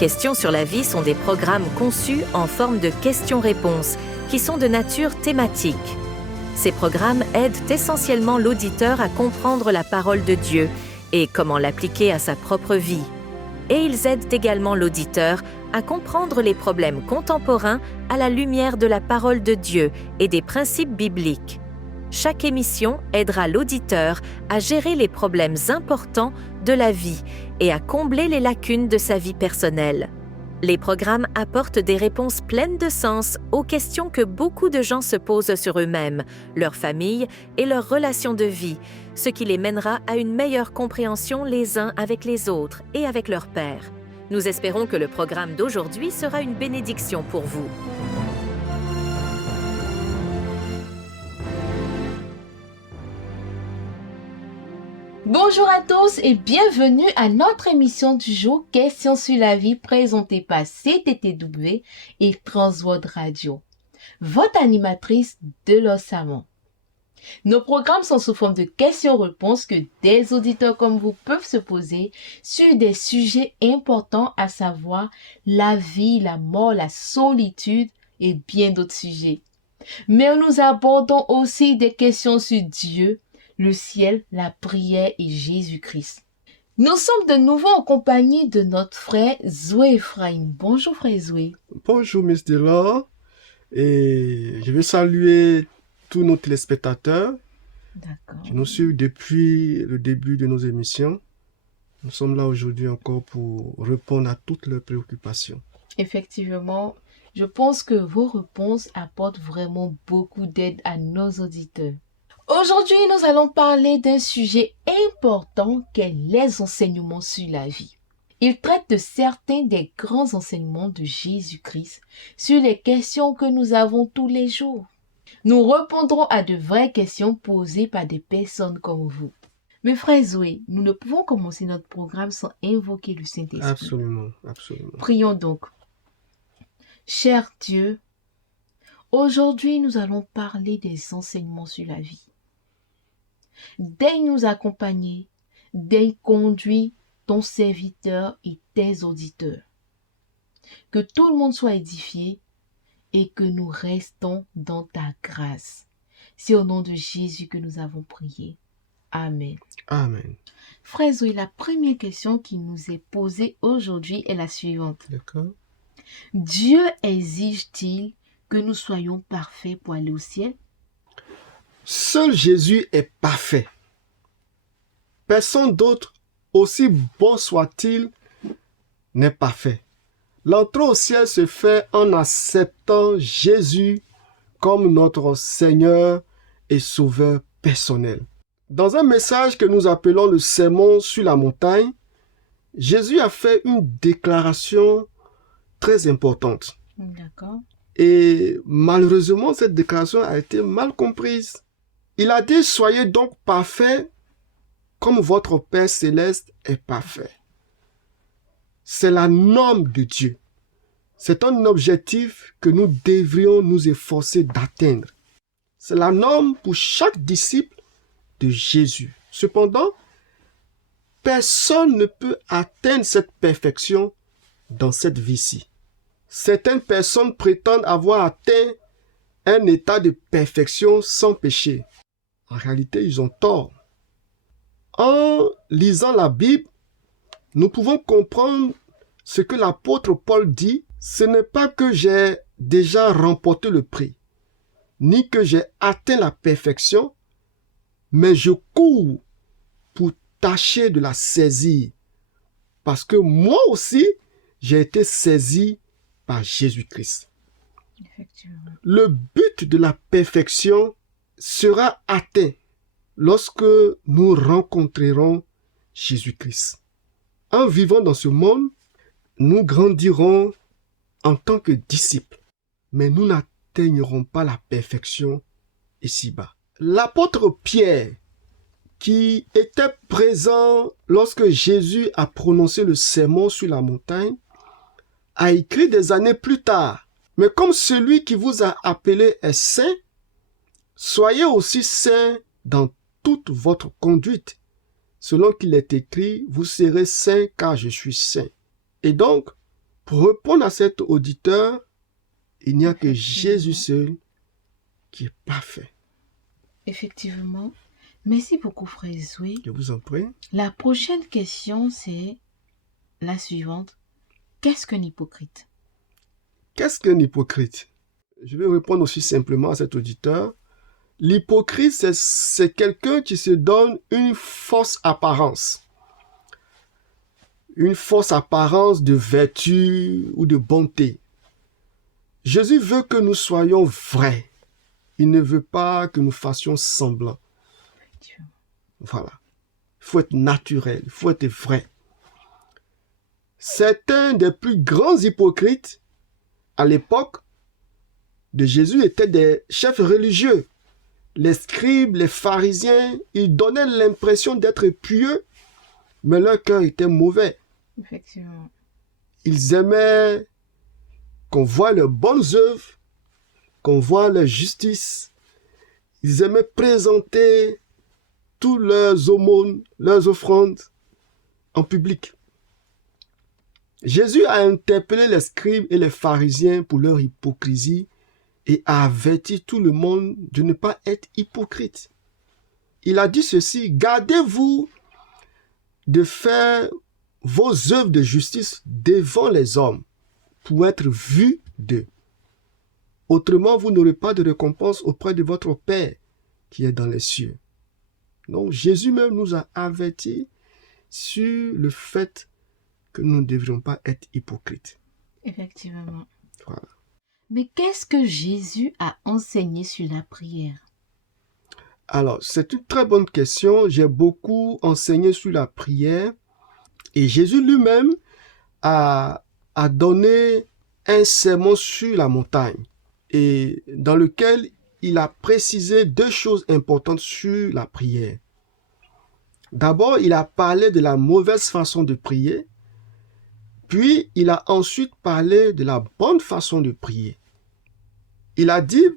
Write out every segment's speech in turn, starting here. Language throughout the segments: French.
Questions sur la vie sont des programmes conçus en forme de questions-réponses qui sont de nature thématique. Ces programmes aident essentiellement l'auditeur à comprendre la parole de Dieu et comment l'appliquer à sa propre vie. Et ils aident également l'auditeur à comprendre les problèmes contemporains à la lumière de la parole de Dieu et des principes bibliques. Chaque émission aidera l'auditeur à gérer les problèmes importants de la vie et à combler les lacunes de sa vie personnelle. Les programmes apportent des réponses pleines de sens aux questions que beaucoup de gens se posent sur eux-mêmes, leur famille et leurs relations de vie, ce qui les mènera à une meilleure compréhension les uns avec les autres et avec leur Père. Nous espérons que le programme d'aujourd'hui sera une bénédiction pour vous. Bonjour à tous et bienvenue à notre émission du jour Questions sur la vie présentée par CTTW et Transworld Radio, votre animatrice de l'Ossamon. Nos programmes sont sous forme de questions-réponses que des auditeurs comme vous peuvent se poser sur des sujets importants, à savoir la vie, la mort, la solitude et bien d'autres sujets. Mais nous abordons aussi des questions sur Dieu, le ciel, la prière et Jésus-Christ. Nous sommes de nouveau en compagnie de notre frère Zoé Ephraim. Bonjour frère Zoé. Bonjour Miss Delors, et je veux saluer tous nos téléspectateurs qui nous suivent depuis le début de nos émissions. Nous sommes là aujourd'hui encore pour répondre à toutes leurs préoccupations. Effectivement, je pense que vos réponses apportent vraiment beaucoup d'aide à nos auditeurs. Aujourd'hui, nous allons parler d'un sujet important qu'est les enseignements sur la vie. Il traite de certains des grands enseignements de Jésus-Christ sur les questions que nous avons tous les jours. Nous répondrons à de vraies questions posées par des personnes comme vous. Mais frère Zoé, nous ne pouvons commencer notre programme sans invoquer le Saint-Esprit. Absolument, absolument. Prions donc. Cher Dieu, aujourd'hui nous allons parler des enseignements sur la vie. Daigne nous accompagner, daigne conduire ton serviteur et tes auditeurs. Que tout le monde soit édifié et que nous restons dans ta grâce. C'est au nom de Jésus que nous avons prié. Amen. Amen. Frère Zoé, la première question qui nous est posée aujourd'hui est la suivante. D'accord. Dieu exige-t-il que nous soyons parfaits pour aller au ciel? Seul Jésus est parfait. Personne d'autre, aussi bon soit-il, n'est parfait. L'entrée au ciel se fait en acceptant Jésus comme notre Seigneur et Sauveur personnel. Dans un message que nous appelons le Sermon sur la montagne, Jésus a fait une déclaration très importante. D'accord. Et malheureusement, cette déclaration a été mal comprise. Il a dit, soyez donc parfaits comme votre Père céleste est parfait. C'est la norme de Dieu. C'est un objectif que nous devrions nous efforcer d'atteindre. C'est la norme pour chaque disciple de Jésus. Cependant, personne ne peut atteindre cette perfection dans cette vie-ci. Certaines personnes prétendent avoir atteint un état de perfection sans péché. En réalité, ils ont tort. En lisant la Bible, nous pouvons comprendre ce que l'apôtre Paul dit. Ce n'est pas que j'ai déjà remporté le prix, ni que j'ai atteint la perfection, mais je cours pour tâcher de la saisir. Parce que moi aussi, j'ai été saisi par Jésus-Christ. Effectivement. Le but de la perfection sera atteint lorsque nous rencontrerons Jésus-Christ. En vivant dans ce monde, nous grandirons en tant que disciples, mais nous n'atteignerons pas la perfection ici-bas. L'apôtre Pierre, qui était présent lorsque Jésus a prononcé le sermon sur la montagne, a écrit des années plus tard, « Mais comme celui qui vous a appelé est saint, soyez aussi saints dans toute votre conduite. Selon qu'il est écrit, vous serez saints car je suis saint. » Et donc, Pour répondre à cet auditeur, il n'y a que Jésus seul qui est parfait. Effectivement. Merci beaucoup, frère Zoé. Je vous en prie. La prochaine question, c'est la suivante. Qu'est-ce qu'un hypocrite? Qu'est-ce qu'un hypocrite? Je vais répondre aussi simplement à cet auditeur. L'hypocrite, c'est quelqu'un qui se donne une fausse apparence. Une fausse apparence de vertu ou de bonté. Jésus veut que nous soyons vrais. Il ne veut pas que nous fassions semblant. Voilà. Il faut être naturel, il faut être vrai. Certains des plus grands hypocrites à l'époque de Jésus étaient des chefs religieux. Les scribes, les pharisiens, ils donnaient l'impression d'être pieux, mais leur cœur était mauvais. Effectivement. Ils aimaient qu'on voit leurs bonnes œuvres, qu'on voit leur justice. Ils aimaient présenter tous leurs aumônes, leurs offrandes en public. Jésus a interpellé les scribes et les pharisiens pour leur hypocrisie et a averti tout le monde de ne pas être hypocrite. Il a dit ceci: gardez-vous de faire vos œuvres de justice devant les hommes pour être vus d'eux. Autrement, vous n'aurez pas de récompense auprès de votre Père qui est dans les cieux. Donc, Jésus même nous a avertis sur le fait que nous ne devrions pas être hypocrites. Effectivement. Voilà. Mais qu'est-ce que Jésus a enseigné sur la prière? Alors, c'est une très bonne question. J'ai beaucoup enseigné sur la prière. Et Jésus lui-même a donné un sermon sur la montagne, et dans lequel il a précisé deux choses importantes sur la prière. D'abord, il a parlé de la mauvaise façon de prier, puis il a ensuite parlé de la bonne façon de prier. Il a dit: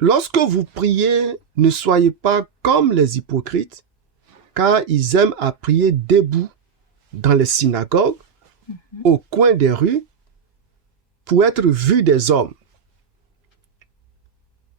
lorsque vous priez, ne soyez pas comme les hypocrites, car ils aiment à prier debout dans les synagogues, au coin des rues, pour être vus des hommes.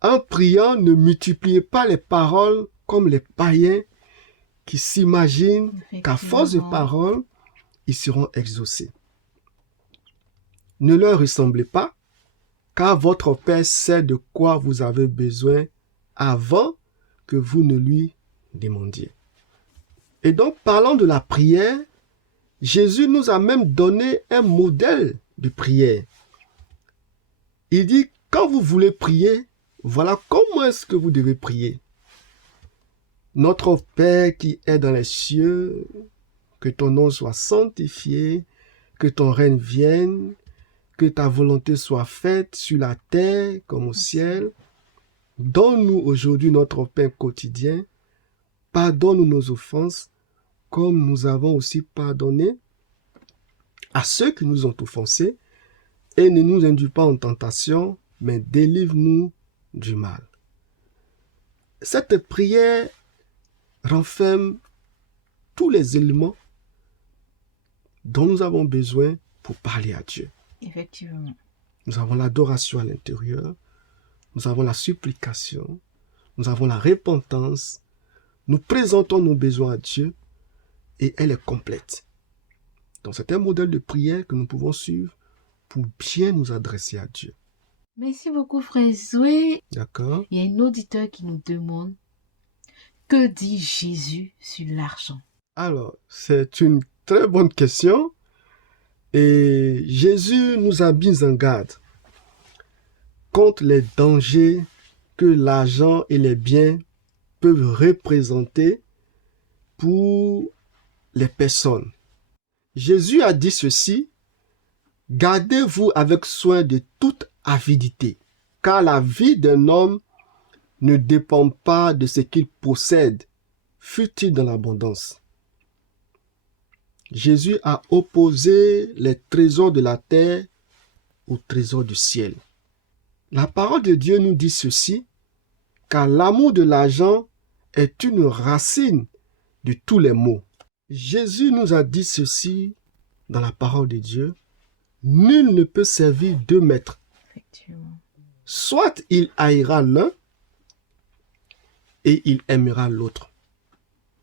En priant, ne multipliez pas les paroles comme les païens qui s'imaginent qu'à force de paroles, ils seront exaucés. Ne leur ressemblez pas, car votre Père sait de quoi vous avez besoin avant que vous ne lui demandiez. Et donc, parlant de la prière, Jésus nous a même donné un modèle de prière. Il dit: quand vous voulez prier, voilà comment est-ce que vous devez prier. Notre Père qui est dans les cieux, que ton nom soit sanctifié, que ton règne vienne, que ta volonté soit faite sur la terre comme au ciel. Donne-nous aujourd'hui notre pain quotidien. Pardonne-nous nos offenses, comme nous avons aussi pardonné à ceux qui nous ont offensés, et ne nous induis pas en tentation, mais délivre-nous du mal. Cette prière renferme tous les éléments dont nous avons besoin pour parler à Dieu. Effectivement. Nous avons l'adoration à l'intérieur, nous avons la supplication, nous avons la repentance, nous présentons nos besoins à Dieu et elle est complète. Donc c'est un modèle de prière que nous pouvons suivre pour bien nous adresser à Dieu. Merci beaucoup, frère Zoé. D'accord? Il y a un auditeur qui nous demande: que dit Jésus sur l'argent? Alors, c'est une très bonne question. Et Jésus nous a mis en garde contre les dangers que l'argent et les biens peuvent représenter pour les personnes. Jésus a dit ceci: gardez-vous avec soin de toute avidité, car la vie d'un homme ne dépend pas de ce qu'il possède, fût-il dans l'abondance. Jésus a opposé les trésors de la terre aux trésors du ciel. La parole de Dieu nous dit ceci: car l'amour de l'argent est une racine de tous les maux. Jésus nous a dit ceci dans la parole de Dieu: Nul ne peut servir deux maîtres. Effectivement. Soit il haïra l'un et il aimera l'autre.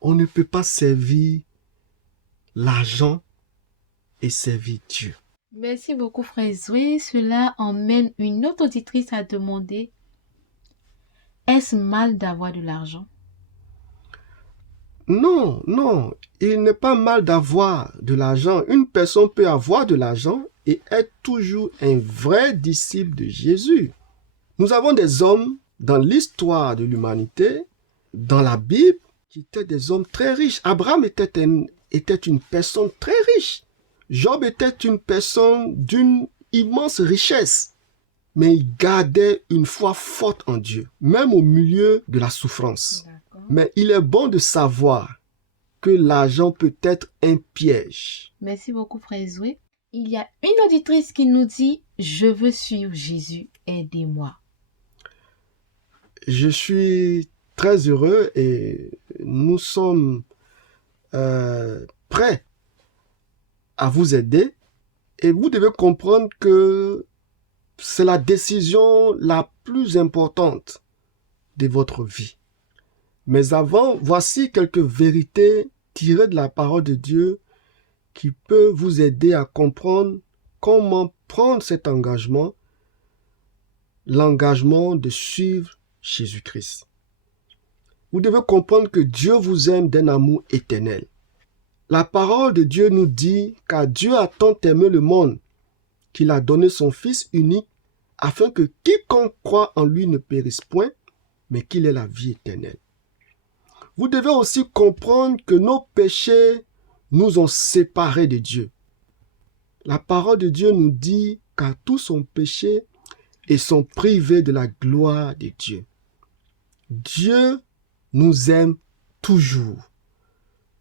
On ne peut pas servir l'argent et servir Dieu. Merci beaucoup, frère Zoé. Cela emmène une autre auditrice à demander, est-ce mal d'avoir de l'argent? Non, non, il n'est pas mal d'avoir de l'argent. Une personne peut avoir de l'argent et être toujours un vrai disciple de Jésus. Nous avons des hommes dans l'histoire de l'humanité, dans la Bible, qui étaient des hommes très riches. Abraham était une personne très riche. Job était une personne d'une immense richesse. Mais il gardait une foi forte en Dieu, même au milieu de la souffrance. D'accord. Mais il est bon de savoir que l'argent peut être un piège. Merci beaucoup, frère Zoé. Il y a une auditrice qui nous dit, je veux suivre Jésus, aidez-moi. Je suis très heureux et nous sommes prêts à vous aider. Et vous devez comprendre que c'est la décision la plus importante de votre vie. Mais avant, voici quelques vérités tirées de la parole de Dieu qui peuvent vous aider à comprendre comment prendre cet engagement, l'engagement de suivre Jésus-Christ. Vous devez comprendre que Dieu vous aime d'un amour éternel. La parole de Dieu nous dit « Car Dieu a tant aimé le monde qu'il a donné son Fils unique afin que quiconque croit en lui ne périsse point, mais qu'il ait la vie éternelle. » Vous devez aussi comprendre que nos péchés nous ont séparés de Dieu. La parole de Dieu nous dit qu'à tous ont péché et sont privés de la gloire de Dieu. Dieu nous aime toujours.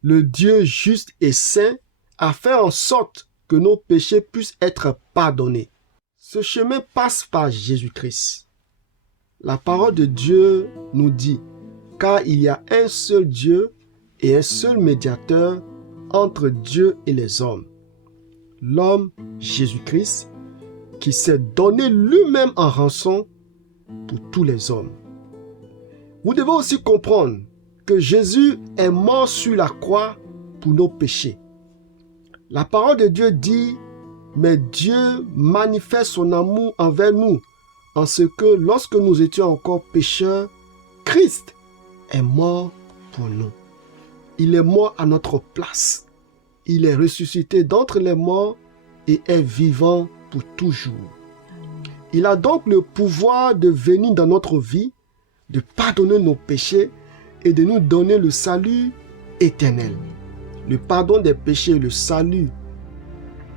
Le Dieu juste et saint a fait en sorte que nos péchés puissent être pardonnés. Ce chemin passe par Jésus-Christ. La parole de Dieu nous dit, car il y a un seul Dieu et un seul médiateur entre Dieu et les hommes, l'homme Jésus-Christ, qui s'est donné lui-même en rançon pour tous les hommes. Vous devez aussi comprendre que Jésus est mort sur la croix pour nos péchés. La parole de Dieu dit, mais Dieu manifeste son amour envers nous, en ce que lorsque nous étions encore pécheurs, Christ est mort pour nous. Il est mort à notre place. Il est ressuscité d'entre les morts et est vivant pour toujours. Il a donc le pouvoir de venir dans notre vie, de pardonner nos péchés et de nous donner le salut éternel. Le pardon des péchés et le salut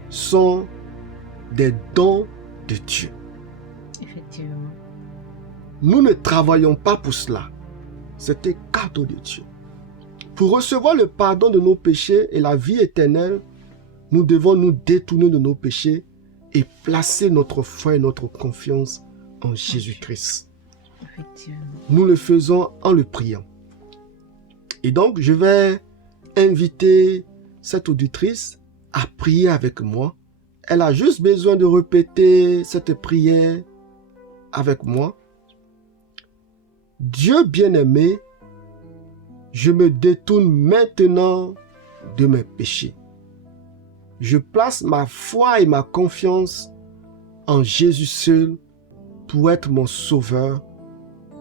sont des dons de Dieu. Effectivement. Nous ne travaillons pas pour cela. C'est un cadeau de Dieu. Pour recevoir le pardon de nos péchés et la vie éternelle, nous devons nous détourner de nos péchés et placer notre foi et notre confiance en Jésus-Christ. Effectivement. Nous le faisons en le priant. Et donc, je vais inviter cette auditrice à prier avec moi. Elle a juste besoin de répéter cette prière avec moi. Dieu bien-aimé, je me détourne maintenant de mes péchés. Je place ma foi et ma confiance en Jésus seul pour être mon sauveur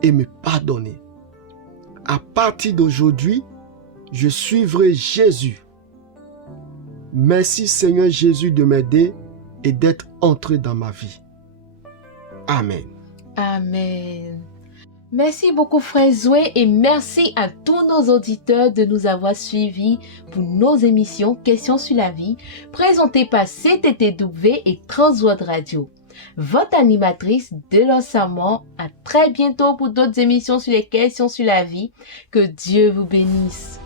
et me pardonner. À partir d'aujourd'hui, je suivrai Jésus. Merci Seigneur Jésus de m'aider et d'être entré dans ma vie. Amen. Amen. Merci beaucoup frère Zoé et merci à tous nos auditeurs de nous avoir suivis pour nos émissions Questions sur la vie présentées par CTTW et Transworld Radio. Votre animatrice Delors Samon. À très bientôt pour d'autres émissions sur les questions sur la vie. Que Dieu vous bénisse.